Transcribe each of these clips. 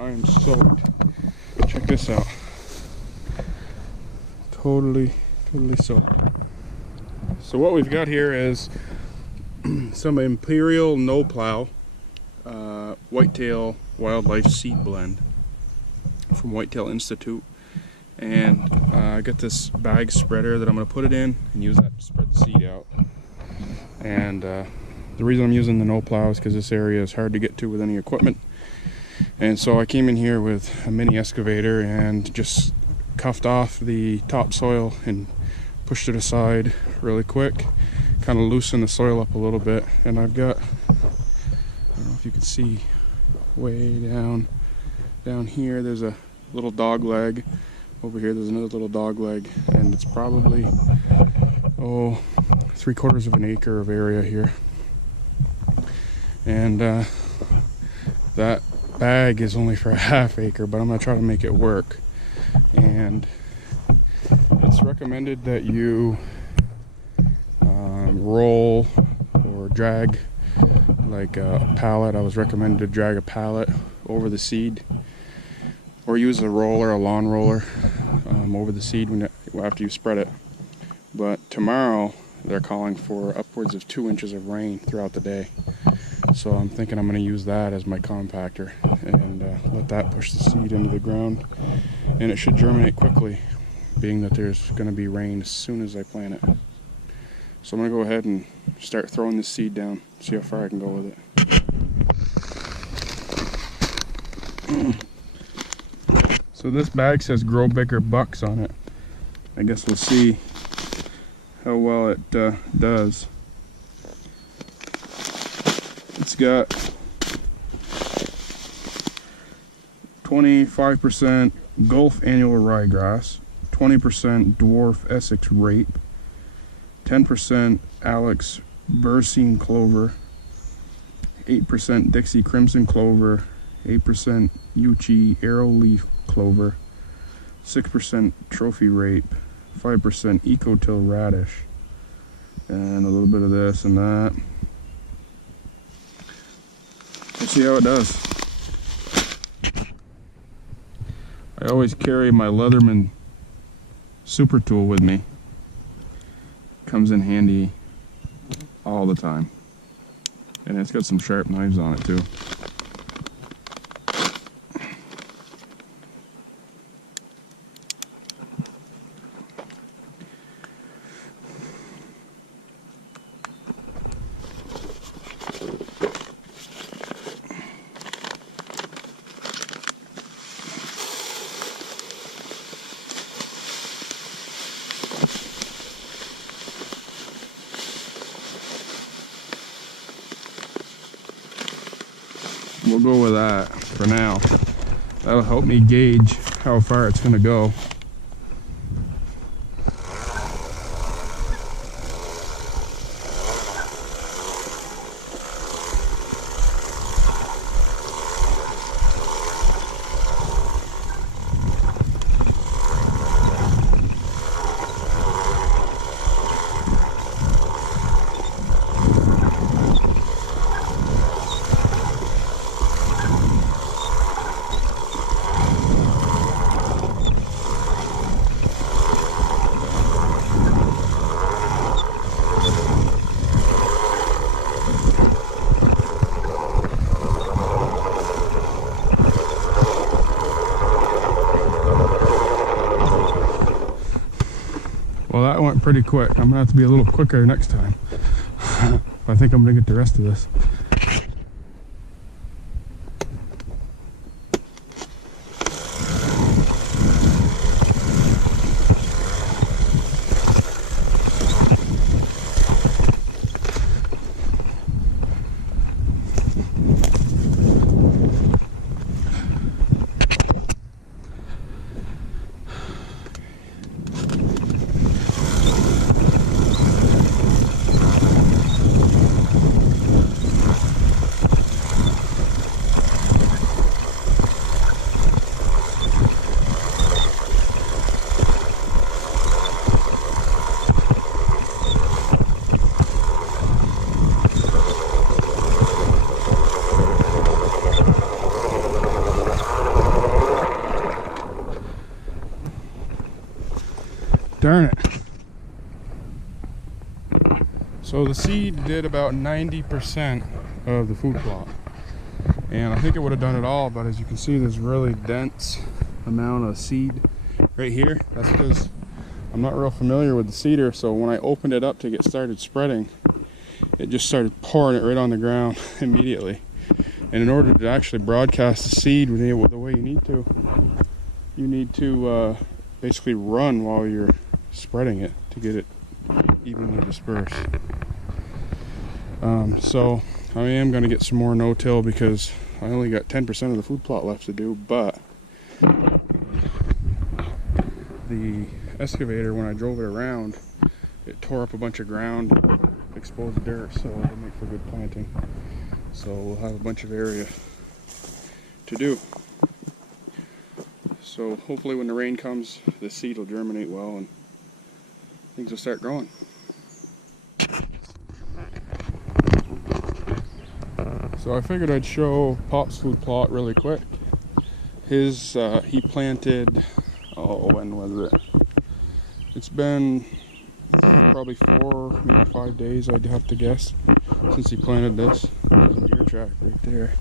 I am soaked. Check this out. Totally soaked. So what we've got here is some Imperial No Plow Whitetail Wildlife Seed Blend from Whitetail Institute. And I got this bag spreader that I'm going to put it in and use that to spread the seed out. And the reason I'm using the No Plow is because this area is hard to get to with any equipment. And so I came in here with a mini excavator and just cuffed off the topsoil and pushed it aside really quick, kind of loosened the soil up a little bit. And I've got, I don't know if you can see, way down here there's a little dog leg. Over here there's another little dog leg, and it's probably 3/4 of an acre of area here. And that bag is only for a half acre, but I'm gonna try to make it work. And it's recommended that you roll or drag like a pallet. I was recommended to drag a pallet over the seed, or use a roller, a lawn roller, over the seed after you spread it. But tomorrow they're calling for upwards of 2 inches of rain throughout the day. So I'm thinking I'm going to use that as my compactor and let that push the seed into the ground. And it should germinate quickly, being that there's going to be rain as soon as I plant it. So I'm going to go ahead and start throwing this seed down, see how far I can go with it. So this bag says Grow Bigger Bucks on it. I guess we'll see how well it does. It's got 25% Gulf Annual Ryegrass, 20% Dwarf Essex Rape, 10% Alex Bursine Clover, 8% Dixie Crimson Clover, 8% Uchi Arrowleaf Clover, 6% Trophy Rape, 5% Ecotil Radish, and a little bit of this and that. We'll see how it does. I always carry my Leatherman super tool with me. Comes in handy all the time. And it's got some sharp knives on it too. We'll go with that for now. That'll help me gauge how far it's going to go. Well, that went pretty quick. I'm gonna have to be a little quicker next time. I think I'm gonna get the rest of this. Darn it. So the seed did about 90% of the food plot. And I think it would have done it all, but as you can see, there's really dense amount of seed right here. That's because I'm not real familiar with the seeder, so when I opened it up to get started spreading, it just started pouring it right on the ground immediately. And in order to actually broadcast the seed the way you need to basically run while you're spreading it to get it evenly dispersed. So I am going to get some more no-till because I only got 10% of the food plot left to do, but the excavator, when I drove it around, it tore up a bunch of ground, exposed dirt, so it'll make for good planting. So we'll have a bunch of area to do. So hopefully when the rain comes, the seed will germinate well and things will start growing. So I figured I'd show Pop's food plot really quick. His, he planted, when was it? It's been probably 4, maybe 5 days, I'd have to guess, since he planted this. There's a deer track right there.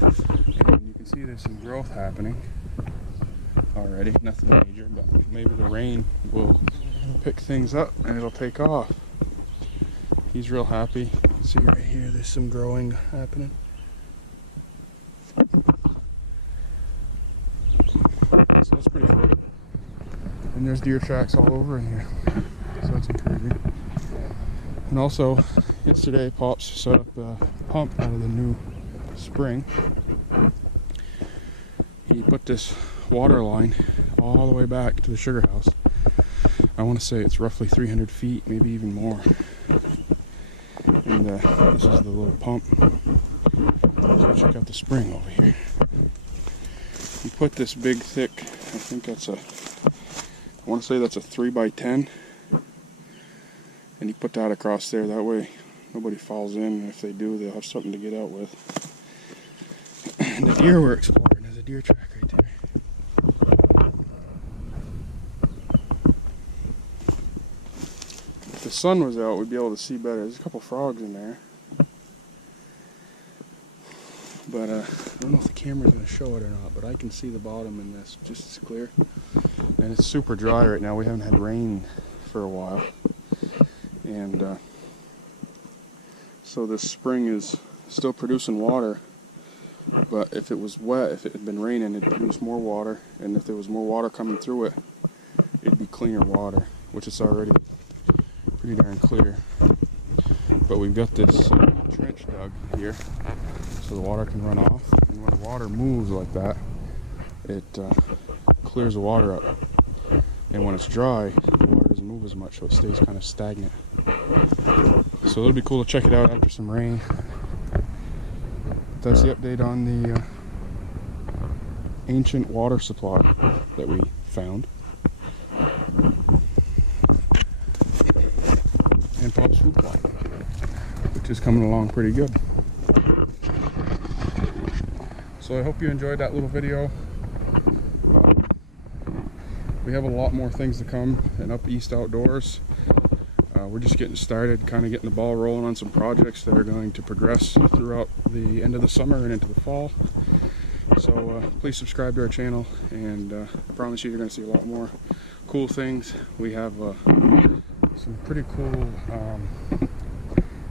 And you can see there's some growth happening already. Nothing major, but maybe the rain will pick things up and it'll take off. He's real happy. You can see right here, there's some growing happening. So that's pretty cool. And there's deer tracks all over in here. So that's encouraging. And also, yesterday Pops set up a pump out of the new spring. He put this water line all the way back to the sugar house. I want to say it's roughly 300 feet, maybe even more. And this is the little pump. So check out the spring over here. He put this big, thick, I think that's I want to say that's a 3x10. And he put that across there. That way nobody falls in. And if they do, they'll have something to get out with. And the deer we're exploring, there's a deer track right there. If the sun was out, we'd be able to see better. There's a couple frogs in there. But I don't know if the camera's going to show it or not, but I can see the bottom in this just as clear. And it's super dry right now. We haven't had rain for a while. And so this spring is still producing water. But if it was wet, if it had been raining, it'd produce more water. And if there was more water coming through it, it'd be cleaner water, which is already pretty darn clear. But we've got this trench dug here so the water can run off. And when the water moves like that, it clears the water up. And when it's dry, the water doesn't move as much, so it stays kind of stagnant. So it'll be cool to check it out after some rain. That's the update on the ancient water supply that we found. And Pop's food plot, which is coming along pretty good. So I hope you enjoyed that little video. We have a lot more things to come in Up East Outdoors. We're just getting started, kind of getting the ball rolling on some projects that are going to progress throughout the end of the summer and into the fall. So please subscribe to our channel, and I promise you you're going to see a lot more cool things. We have some pretty cool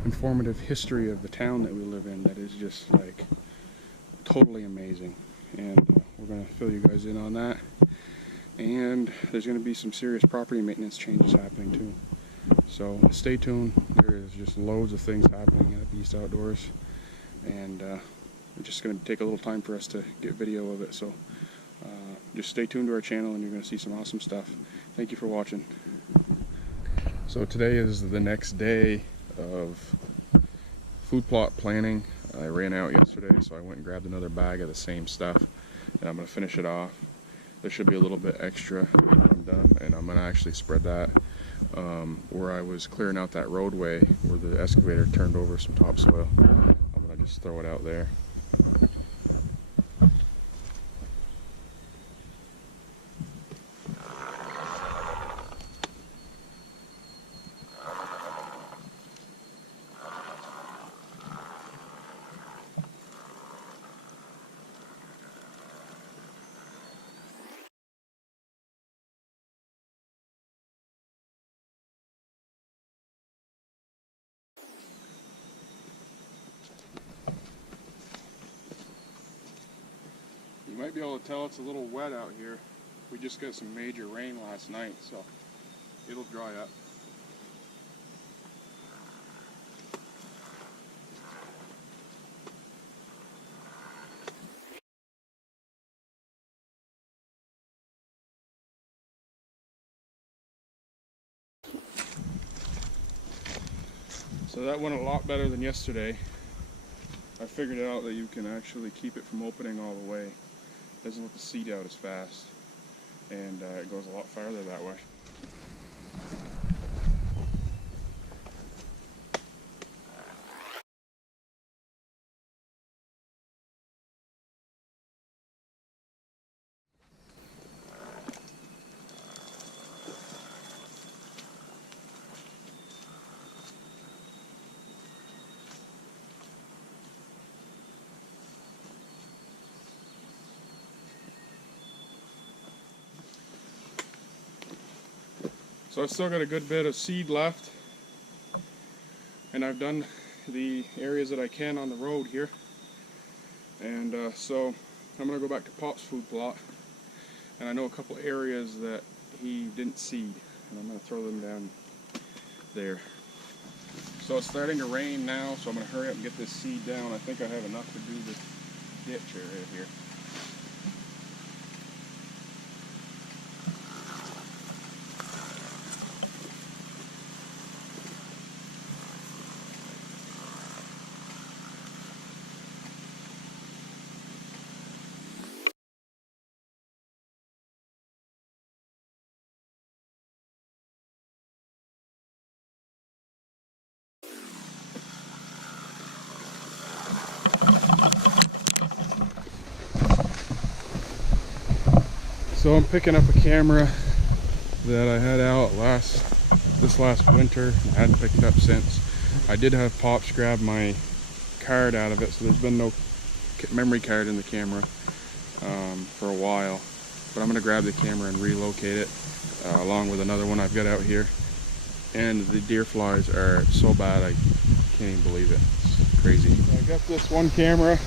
informative history of the town that we live in that is just like totally amazing, and we're going to fill you guys in on that. And there's going to be some serious property maintenance changes happening too. So stay tuned. There is just loads of things happening at East Outdoors, and it's just going to take a little time for us to get video of it. So just stay tuned to our channel, and you're going to see some awesome stuff. Thank you for watching. So today is the next day of food plot planning. I ran out yesterday, so I went and grabbed another bag of the same stuff, and I'm going to finish it off. There should be a little bit extra when I'm done, and I'm going to actually spread that where I was clearing out that roadway where the excavator turned over some topsoil. I'm going to just throw it out there. You might be able to tell it's a little wet out here. We just got some major rain last night, so it'll dry up. So that went a lot better than yesterday. I figured out that you can actually keep it from opening all the way. It doesn't let the seed out as fast, and it goes a lot farther that way. So I've still got a good bit of seed left, and I've done the areas that I can on the road here. And so I'm going to go back to Pop's food plot, and I know a couple areas that he didn't seed, and I'm going to throw them down there. So it's starting to rain now, so I'm going to hurry up and get this seed down. I think I have enough to do this ditch area here. So I'm picking up a camera that I had out this last winter. I hadn't picked it up since. I did have Pops grab my card out of it, so there's been no memory card in the camera for a while. But I'm going to grab the camera and relocate it along with another one I've got out here. And the deer flies are so bad I can't even believe it. It's crazy. I got this one camera.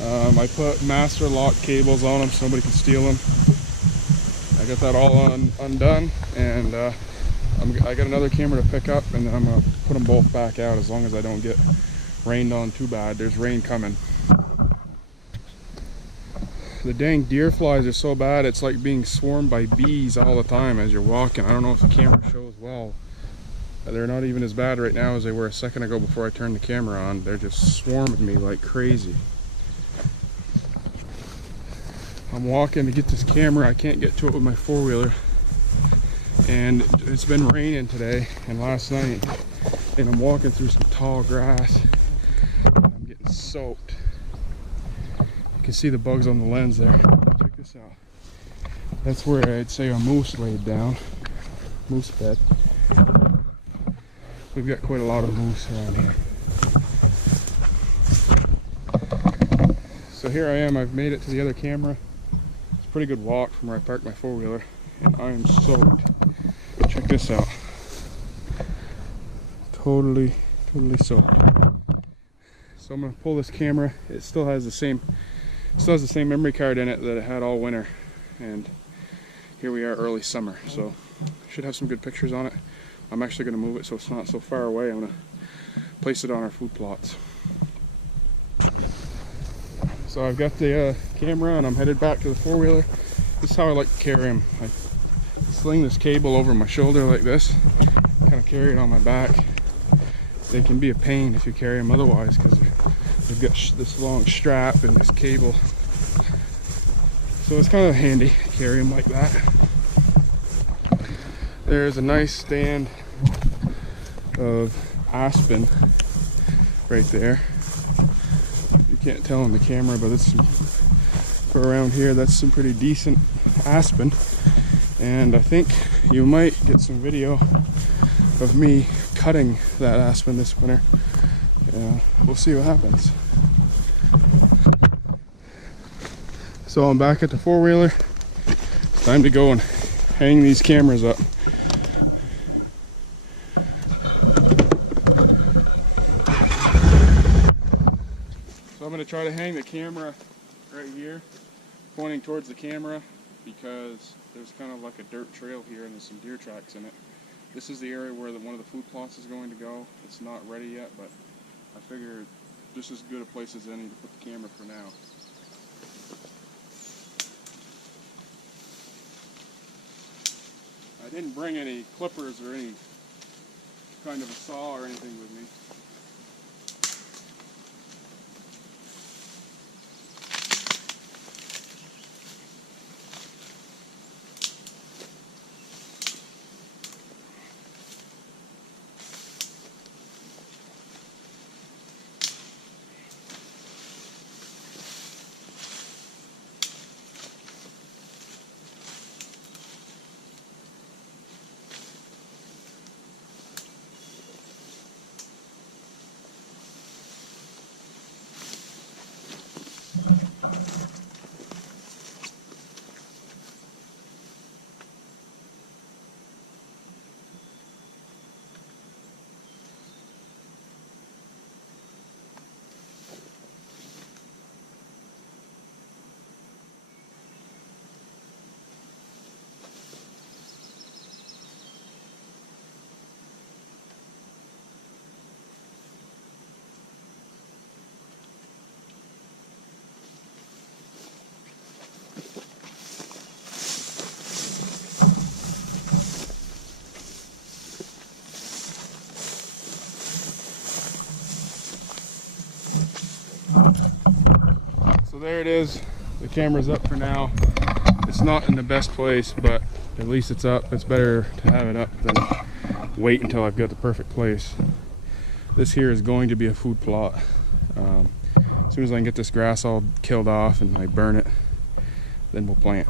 I put master lock cables on them so nobody can steal them. I got that all undone, and I got another camera to pick up, and then I'm going to put them both back out as long as I don't get rained on too bad. There's rain coming. The dang deer flies are so bad, it's like being swarmed by bees all the time as you're walking. I don't know if the camera shows well. They're not even as bad right now as they were a second ago before I turned the camera on. They're just swarming me like crazy. I'm walking to get this camera. I can't get to it with my four-wheeler, and it's been raining today and last night, and I'm walking through some tall grass and I'm getting soaked. You can see the bugs on the lens there. Check this out. That's where I'd say a moose laid down. Moose bed. We've got quite a lot of moose around here. So here I am. I've made it to the other camera. Pretty good walk from where I parked my four-wheeler, and I am soaked. Check this out. Totally soaked. So I'm gonna pull this camera. It still has the same memory card in it that it had all winter, and here we are early summer, so should have some good pictures on it. I'm actually gonna move it so it's not so far away. I'm gonna place it on our food plots. So I've got the camera, and I'm headed back to the four-wheeler. This is how I like to carry them. I sling this cable over my shoulder like this, kind of carry it on my back. They can be a pain if you carry them otherwise, because they've got this long strap and this cable. So it's kind of handy to carry them like that. There's a nice stand of aspen right there. Can't tell on the camera, but it's for around here. That's some pretty decent aspen, and I think you might get some video of me cutting that aspen this winter. We'll see what happens. So I'm back at the four-wheeler. It's time to go and hang these cameras up. I'm going to try to hang the camera right here pointing towards the camera because there's kind of like a dirt trail here and there's some deer tracks in it. This is the area where one of the food plots is going to go. It's not ready yet, but I figured just as good a place as any to put the camera for now. I didn't bring any clippers or any kind of a saw or anything with me. So there it is. The camera's up for now. It's not in the best place, but at least it's up. It's better to have it up than wait until I've got the perfect place. This here is going to be a food plot. As soon as I can get this grass all killed off and I burn it, then we'll plant.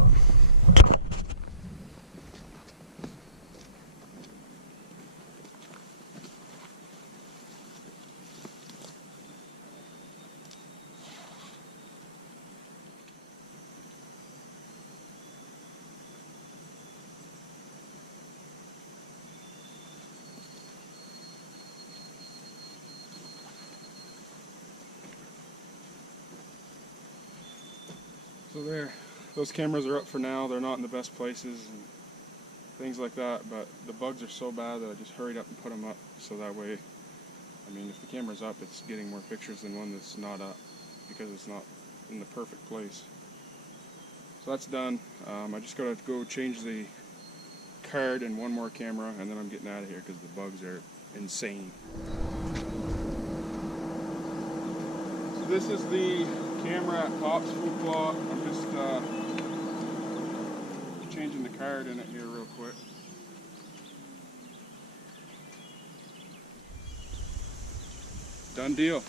So there, those cameras are up for now. They're not in the best places and things like that, but the bugs are so bad that I just hurried up and put them up so that way, I mean, if the camera's up, it's getting more pictures than one that's not up because it's not in the perfect place. So that's done. I just gotta go change the card and one more camera and then I'm getting out of here because the bugs are insane. So this is the camera at Pop's food plot. I'm just changing the card in it here real quick. Done deal.